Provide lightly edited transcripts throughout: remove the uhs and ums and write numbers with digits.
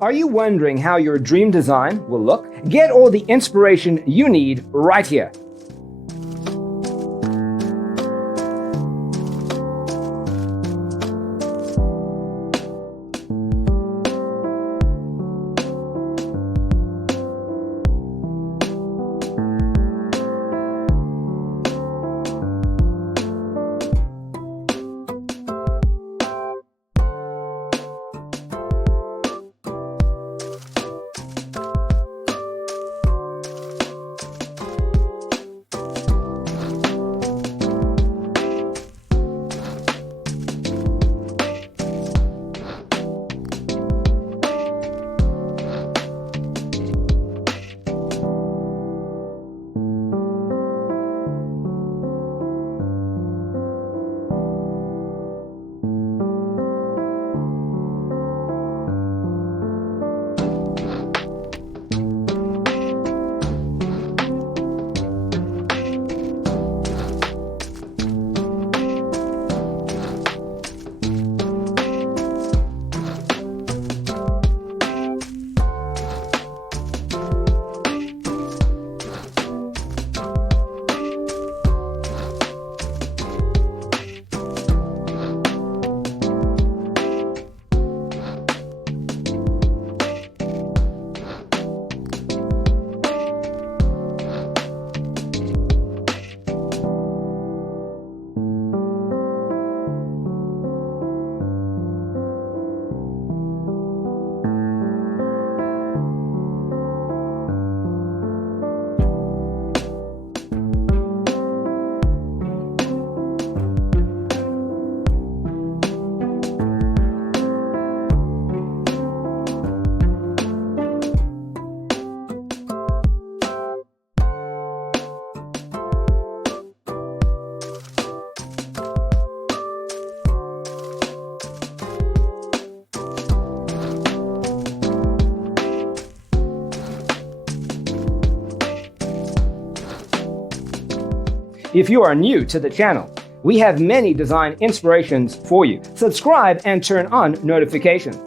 Are you wondering how your dream design will look? Get all the inspiration you need right here. If you are new to the channel, we have many design inspirations for you. Subscribe and turn on notifications.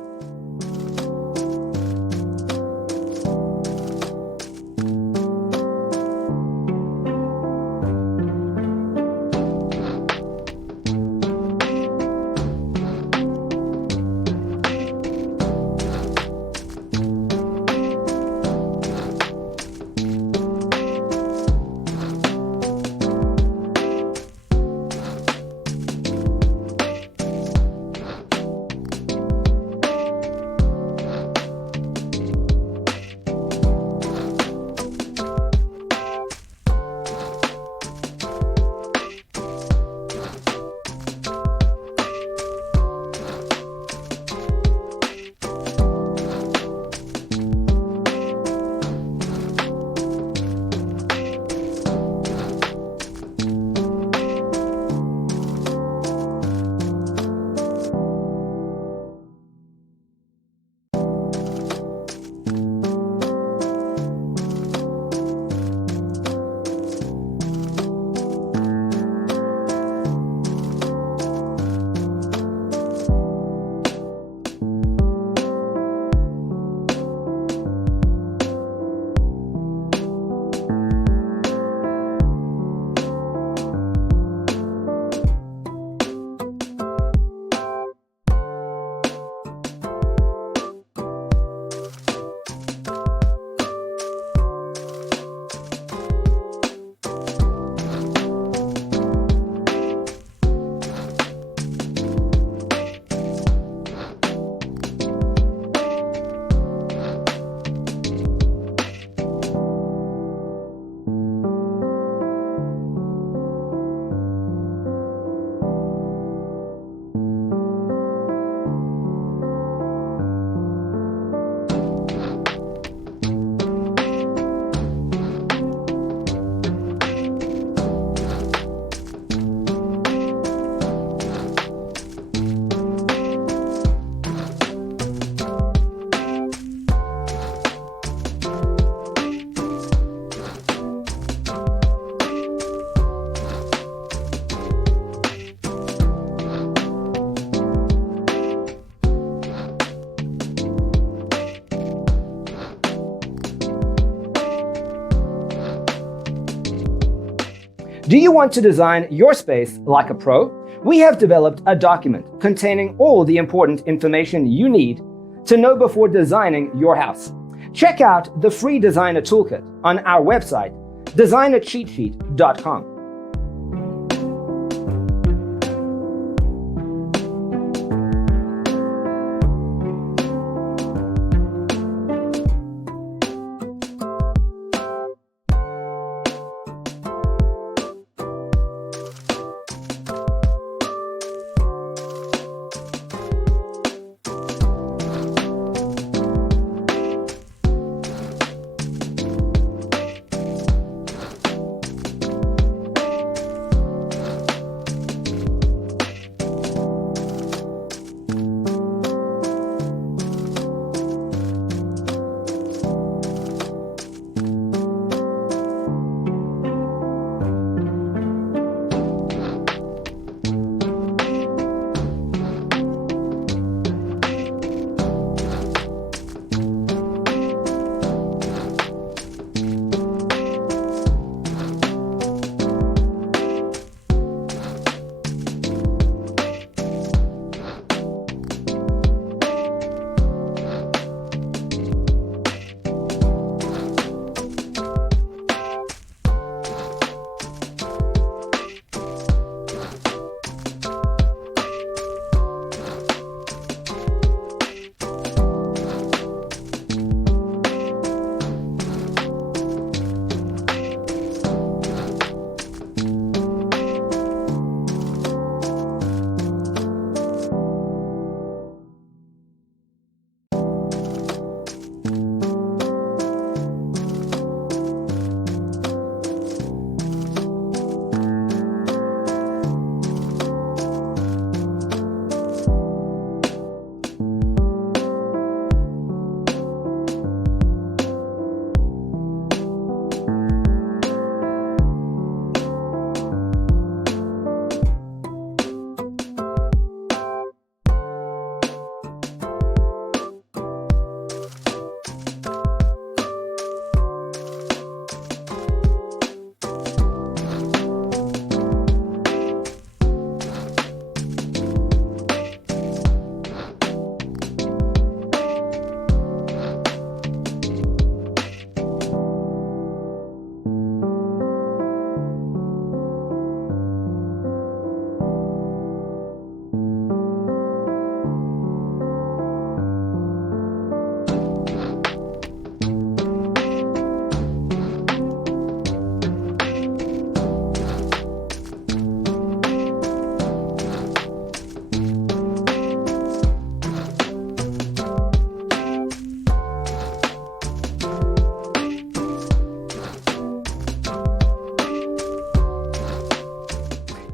Do you want to design your space like a pro? We have developed a document containing all the important information you need to know before designing your house. Check out the free designer toolkit on our website, designercheatsheet.com.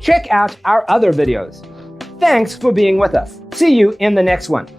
Check out our other videos. Thanks for being with us. See you in the next one.